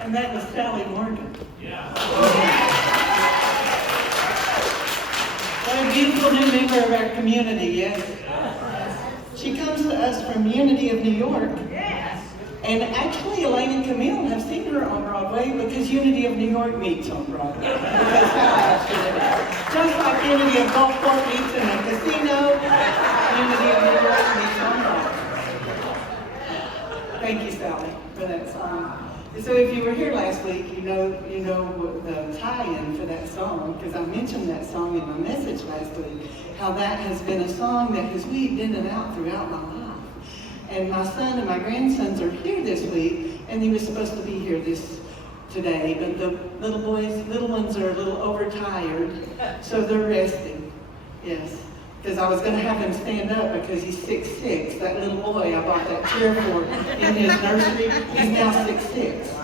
And that was Sally Morgan. Yeah. What a beautiful new member of our community, yes? She comes to us from Unity of New York. Yes. And actually, Elaine and Camille have seen her on Broadway because Unity of New York meets on Broadway. Because just like Unity of Gulfport meets in a casino, Unity of New York meets on Broadway. Thank you, Sally, for that song. So if you were here last week, you know the tie-in for that song, because I mentioned that song in my message last week, how that has been a song that has weaved in and out throughout my life. And my son and my grandsons are here this week, and they were supposed to be here today, but the little ones are a little overtired, so they're resting. Yes, because I was going to have him stand up because he's 6'6". That little boy I bought that chair for in his nursery, he's now 6'6".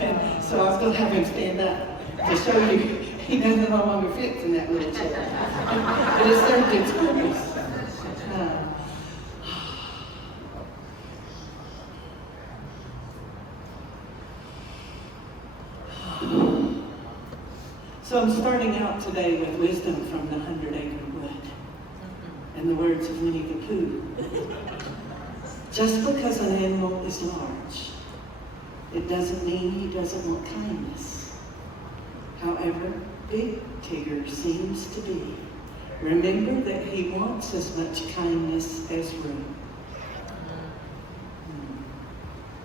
And so I was going to have him stand up to show you he doesn't no longer fits in that little chair. But it served its purpose. So I'm starting out today with wisdom from the 100-Acre Wood and the words of Winnie the Pooh. Just because an animal is large, it doesn't mean he doesn't want kindness. However big Tigger seems to be, remember that he wants as much kindness as room.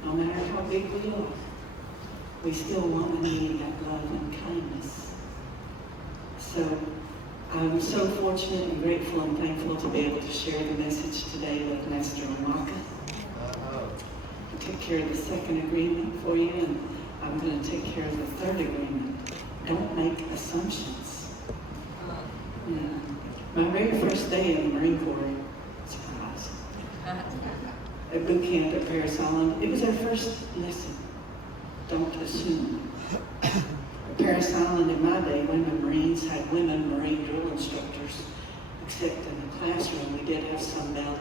No matter how big we are, we still want and need that love and kindness. So I'm so fortunate and grateful and thankful to be able to share the message today with Master Amaka. I took care of the second agreement for you, and I'm going to take care of the third agreement. Don't make assumptions. My very first day in the Marine Corps, surprise, at boot camp at Paris Island, it was our first lesson. Don't assume. At Paris Island in my day, women Marines had women Marine drill instructors, except in the classroom we did have some male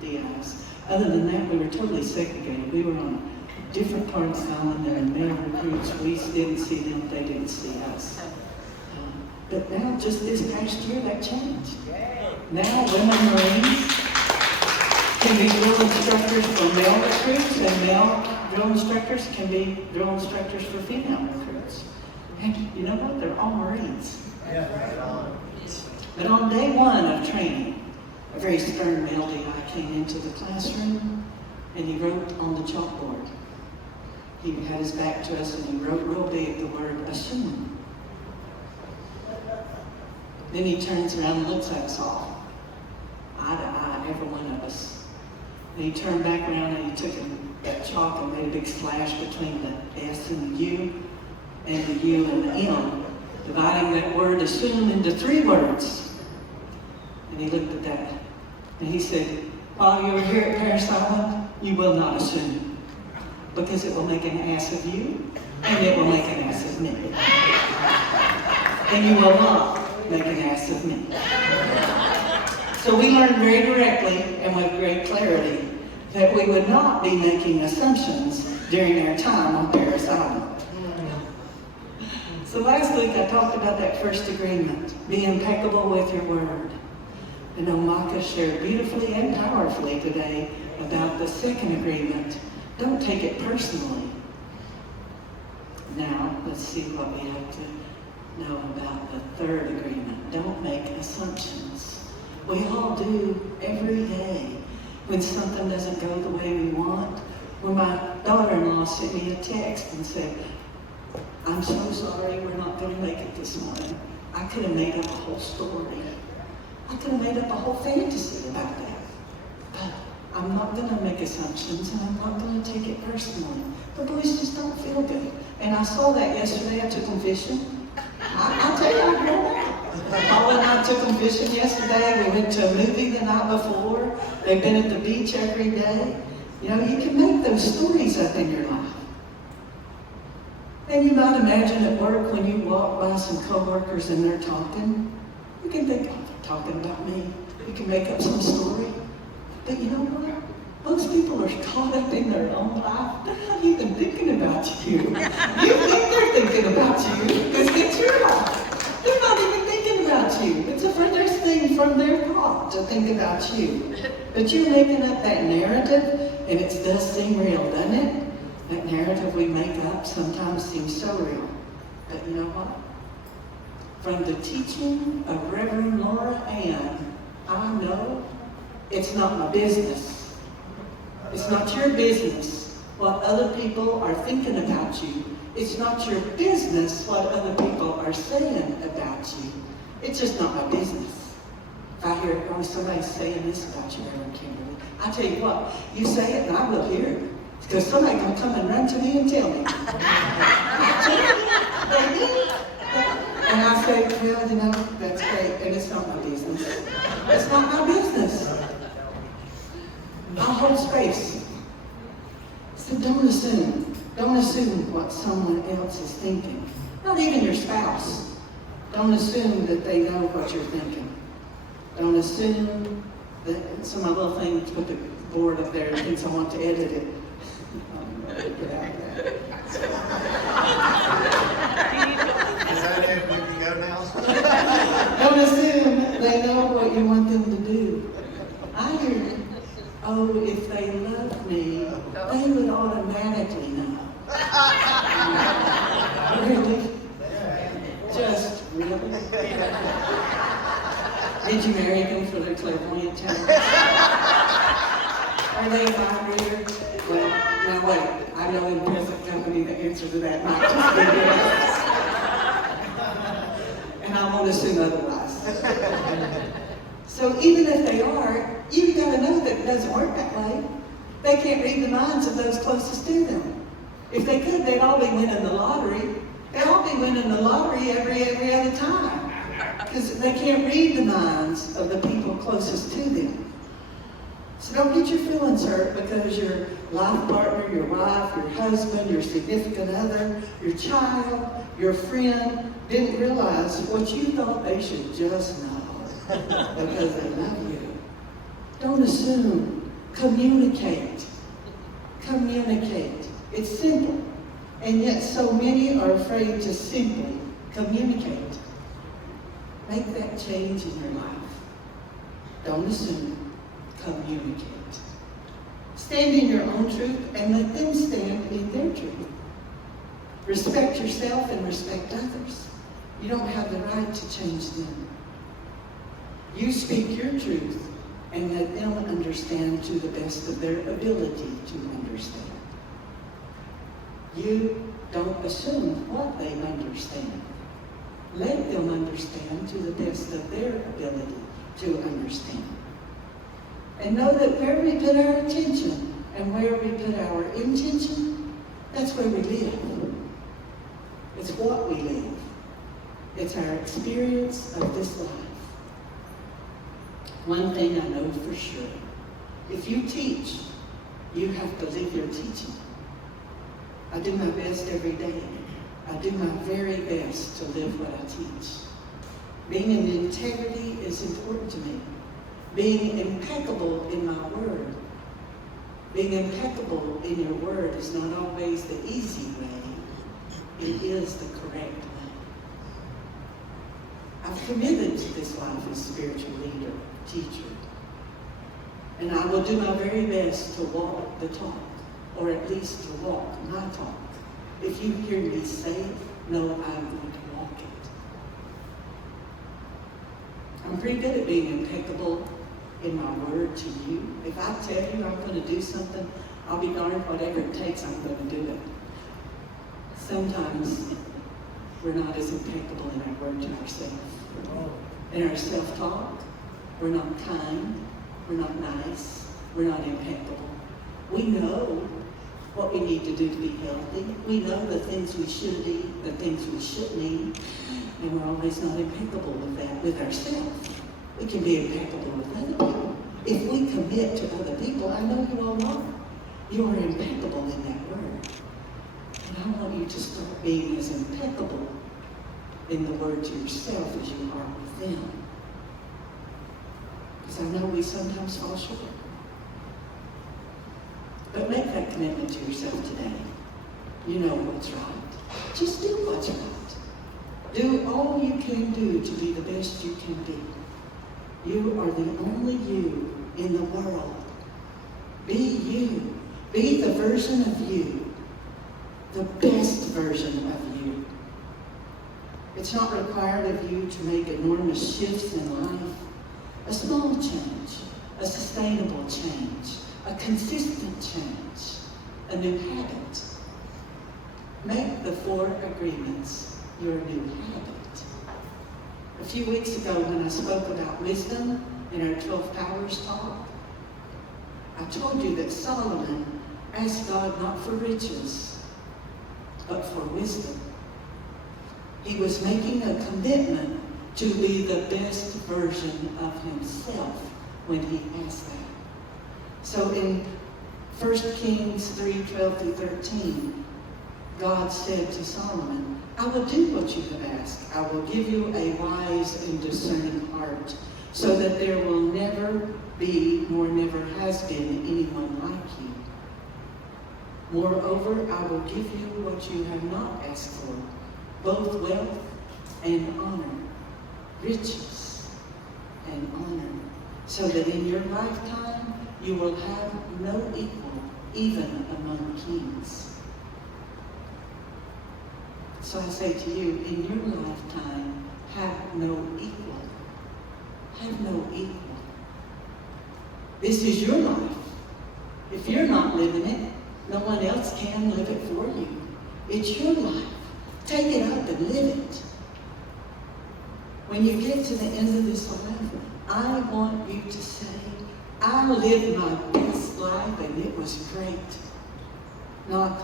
DIs. Other than that, we were totally segregated. We were on different parts of the island, and male recruits, we didn't see them, they didn't see us. But now, just this past year, that changed. Now, women Marines can be drill instructors for male recruits, and male drill instructors can be drill instructors for female recruits. And you know what? They're all Marines. But on day one of training, a very stern male DI came into the classroom, and he wrote on the chalkboard. He had his back to us, and he wrote real big the word assume. Then he turns around and looks at us all, eye to eye, every one of us. And he turned back around and he took that chalk and made a big slash between the S and the U, and the U and the M, dividing that word assume into 3 words. And he looked at that, and he said, while you're here at Paris Island, you will not assume, because it will make an ass of you, and it will make an ass of me. And you will not make an ass of me. So we learned very directly and with great clarity that we would not be making assumptions during our time on Paris Island. So last week I talked about that first agreement, be impeccable with your word. And Omaka shared beautifully and powerfully today about the second agreement, don't take it personally. Now, let's see what we have to know about the third agreement. Don't make assumptions. We all do every day when something doesn't go the way we want. When my daughter-in-law sent me a text and said, I'm so sorry, we're not going to make it this morning. I could have made up a whole story. I could have made up a whole fantasy about that. But I'm not going to make assumptions, and I'm not going to take it personally. The boys just don't feel good. And I saw that yesterday. I took them fishing. I'll tell you, I grown up. Paul and I took them fishing yesterday. We went to a movie the night before. They've been at the beach every day. You know, you can make those stories up in your life. And you might imagine at work when you walk by some coworkers and they're talking, you can think, oh, they're talking about me. You can make up some story. But you know what? Most people are caught up in their own life. They're not even thinking about you. You think they're thinking about you because it's your life. They're not even thinking about you. It's a furthest thing from their thought to think about you. But you're making up that narrative, and it does seem real, doesn't it? That narrative we make up sometimes seems so real. But you know what? From the teaching of Reverend Laura Ann, I know it's not my business. It's not your business what other people are thinking about you. It's not your business what other people are saying about you. It's just not my business. If I hear, oh, somebody's saying this about you, Reverend Kimberley, I tell you what, you say it and I will hear it. Because somebody's going to come and run to me and tell me. And I say, well, you know, that's great, and it's not my business. It's not my business. I'll hold space. So don't assume. Don't assume what someone else is thinking. Not even your spouse. Don't assume that they know what you're thinking. Don't assume that, so my little thing to put the board up there thinks I want to edit it. Get out of that. Is that it? We can go now? Don't assume they know what you want them to do. I hear, oh, if they love me, they would automatically know. Really? Just really? Did you marry them for their clairvoyant talent? Are they a vibrator? Well, now wait. I know in present company the answer to that might just be yes. And I won't assume otherwise. So even if they are, you've got to know that it doesn't work that way. They can't read the minds of those closest to them. If they could, they'd all be winning the lottery. They'd all be winning the lottery every other time. Because they can't read the minds of the people closest to them. So don't get your feelings hurt because your life partner, your wife, your husband, your significant other, your child, your friend didn't realize what you thought they should just know because they love you. Don't assume. Communicate. Communicate. It's simple. And yet so many are afraid to simply communicate. Make that change in your life. Don't assume. Communicate. Stand in your own truth and let them stand in their truth. Respect yourself and respect others. You don't have the right to change them. You speak your truth and let them understand to the best of their ability to understand. You don't assume what they understand. Let them understand to the best of their ability to understand. And know that where we put our attention and where we put our intention, that's where we live. It's what we live. It's our experience of this life. One thing I know for sure, if you teach, you have to live your teaching. I do my best every day. I do my very best to live what I teach. Being in integrity is important to me. Being impeccable in my word. Being impeccable in your word is not always the easy way. It is the correct way. I've committed to this life as spiritual leader, teacher. And I will do my very best to walk the talk, or at least to walk my talk. If you hear me say it, know I'm going to walk it. I'm pretty good at being impeccable in my word to you. If I tell you I'm going to do something, I'll be darned, whatever it takes, I'm going to do it. Sometimes we're not as impeccable in our word to ourselves. In our self-talk, we're not kind, we're not nice, we're not impeccable. We know what we need to do to be healthy. We know the things we should eat, the things we shouldn't eat, and we're always not impeccable with that, with ourselves. We can be impeccable with other people. If we commit to other people, I know you all are. You are impeccable in that word. And I want you to start being as impeccable in the word to yourself as you are with them. Because I know we sometimes fall short. commitment to yourself today. You know what's right. Just do what's right. Do all you can do to be the best you can be. You are the only you in the world. Be you. Be the version of you. The best version of you. It's not required of you to make enormous shifts in life. A small change, a sustainable change, a consistent change, a new habit. Make the 4 agreements your new habit. A few weeks ago when I spoke about wisdom in our 12 Powers talk, I told you that Solomon asked God not for riches, but for wisdom. He was making a commitment to be the best version of himself when he asked that. So in 1 Kings 3:12-13, God said to Solomon, I will do what you have asked. I will give you a wise and discerning heart, so that there will never be, nor never has been, anyone like you. Moreover, I will give you what you have not asked for, both wealth and honor, riches and honor, so that in your lifetime you will have no equal, even among kings. So I say to you, in your lifetime, have no equal. Have no equal. This is your life. If you're not living it, no one else can live it for you. It's your life. Take it up and live it. When you get to the end of this life, I want you to say, I lived my best life and it was great. Not,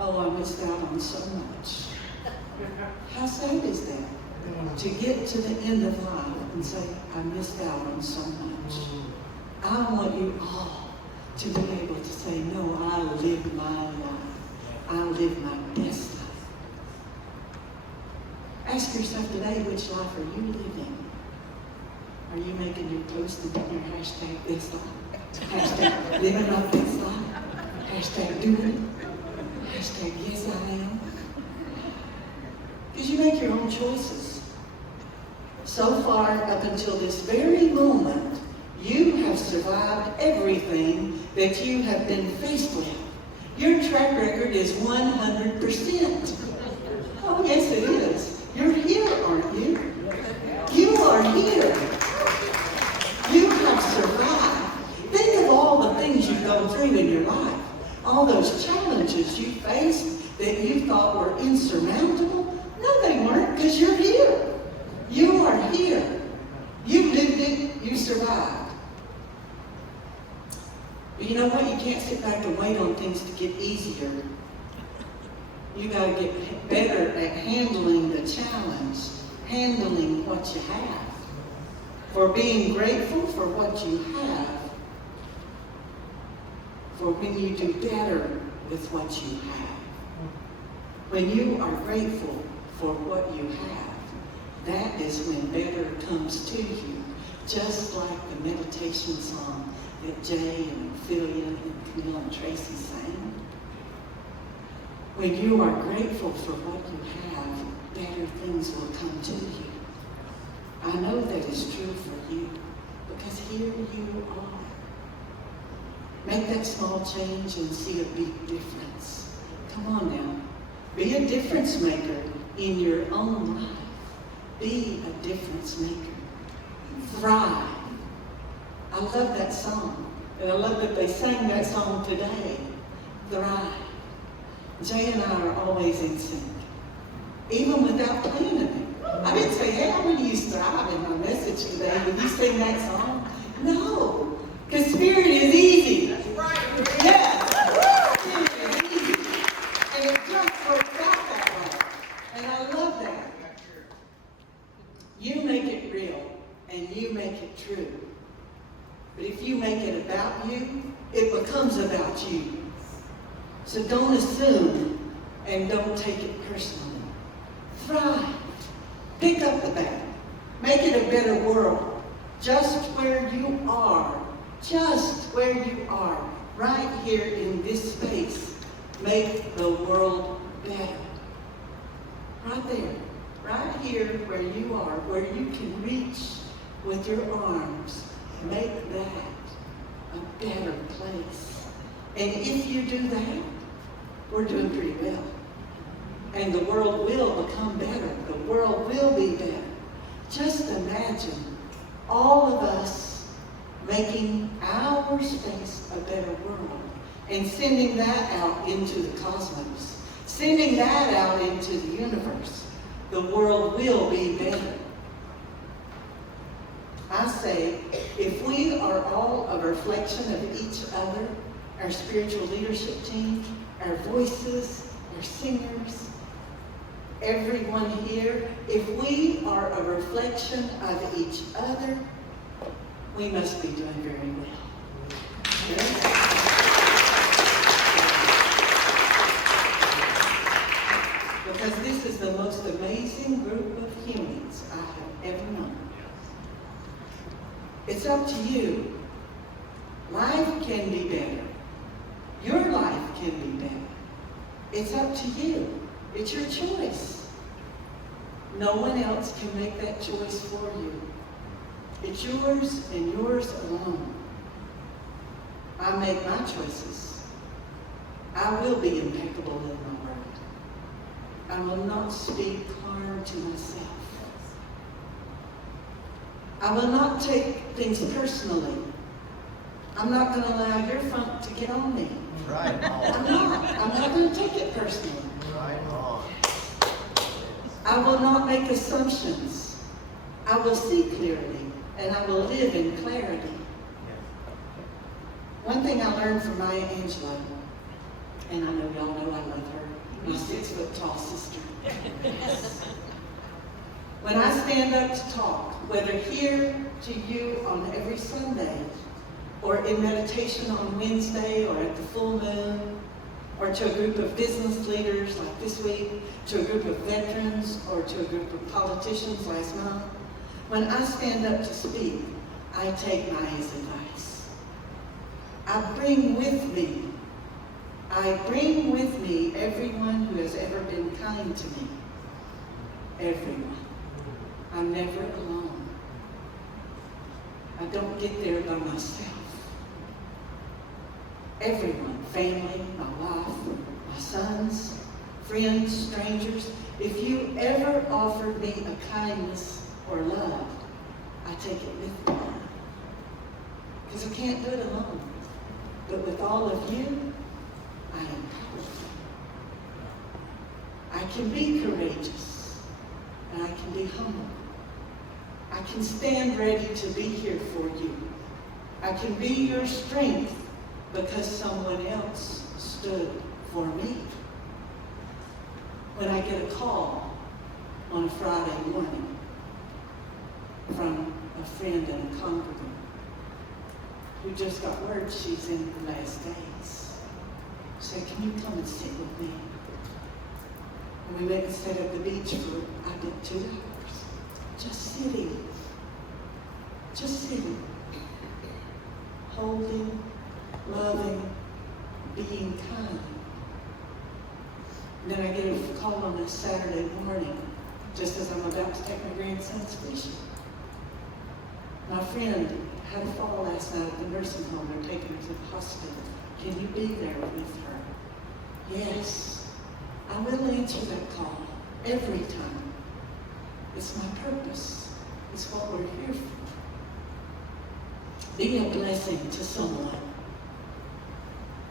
oh, I missed out on so much. How sad is that? To get to the end of life and say, I missed out on so much. I want you all to be able to say, no, I lived my life. I lived my best life. Ask yourself today, which life are you living? Are you making your post and putting your hashtag best life? Hashtag living my best life? Hashtag doing it? Hashtag yes I am? Because you make your own choices. So far, up until this very moment, you have survived everything that you have been faced with. Your track record is 100%. Oh, yes, it is. You're here, aren't you? You are here. You have survived. Think of all the things you've gone through in your life. All those challenges you faced that you thought were insurmountable. No, they weren't, because you're here. You are here. You lived it. You survived. But you know what? You can't sit back and wait on things to get easier. You got to get better at handling the challenge, handling what you have, for being grateful for what you have, for when you do better with what you have. When you are grateful for what you have, that is when better comes to you, just like the meditation song that Jay and Ophelia and Camille and Tracy sang. When you are grateful for what you have, better things will come to you. I know that is true for you, because here you are. Make that small change and see a big difference. Come on now. Be a difference maker in your own life. Be a difference maker. Thrive. I love that song. And I love that they sang that song today. Thrive. Jay and I are always in sync. Even without planning it. I didn't say, hey, I'm going to use thrive in my message today. Will you sing that song? No. Because spirit is easy. That's right. Yes. Spirit is easy. And it just works out that way. And I love that. You make it real. And you make it true. But if you make it about you, it becomes about you. So don't assume and don't take it personally. Thrive. Pick up the bat. Make it a better world. Just where you are. just where you are, right here in this space, make the world better. Right there, right here where you are, where you can reach with your arms, make that a better place. And if you do that, we're doing pretty well. And the world will become better. The world will be better. Just imagine all of us making our space a better world and sending that out into the cosmos, sending that out into the universe. The world will be better. I say, if we are all a reflection of each other, our spiritual leadership team, our voices, our singers, everyone here, if we are a reflection of each other, we must be doing very well. Yes? Because this is the most amazing group of humans I have ever known. It's up to you. Life can be better. Your life can be better. It's up to you. It's your choice. No one else can make that choice for you. It's yours and yours alone. I make my choices. I will be impeccable in my word. I will not speak harm to myself. I will not take things personally. I'm not going to allow your funk to get on me. Right on. I'm not going to take it personally. Right on. I will not make assumptions. I will see clearly, and I will live in clarity. One thing I learned from Maya Angelou, and I know y'all know I love her, my 6-foot-tall sister. When I stand up to talk, whether here to you on every Sunday, or in meditation on Wednesday, or at the full moon, or to a group of business leaders like this week, to a group of veterans, or to a group of politicians last month, when I stand up to speak, I take Maya's advice. I bring with me everyone who has ever been kind to me. Everyone. I'm never alone. I don't get there by myself. Everyone, family, my wife, my sons, friends, strangers, if you ever offered me a kindness or love, I take it with me. Because I can't do it alone. But with all of you, I am powerful. I can be courageous, and I can be humble. I can stand ready to be here for you. I can be your strength because someone else stood for me. When I get a call on a Friday morning from a friend and a congregant who just got word she's in the last days, she said, "Can you come and sit with me?" And we went and sat at the beach for, I think, 2 hours. Just sitting, holding, loving, being kind. And then I get a call on a Saturday morning, just as I'm about to take my grandson's fishing. My friend had a fall last night at the nursing home. They're taking her to the hospital. Can you be there with her? Yes, I will answer that call every time. It's my purpose. It's what we're here for. Be a blessing to someone.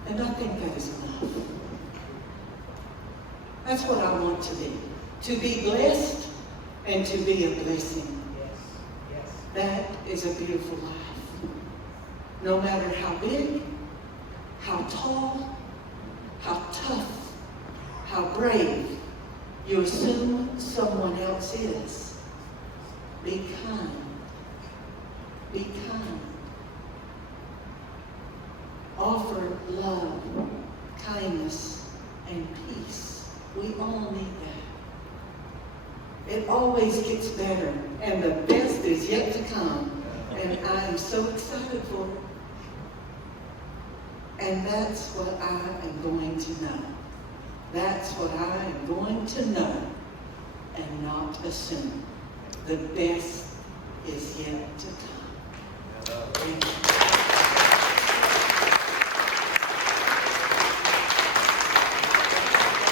And I think that is enough. That's what I want to be. To be blessed and to be a blessing. Yes. That is a beautiful life. No matter how big, how tall, how tough, how brave you assume someone else is, be kind. Be kind. Offer love, kindness, and peace. We all need that. It always gets better, and the best is yet to come. And I am so excited for it. And that's what I am going to know. That's what I am going to know and not assume. The best is yet to come. Thank you.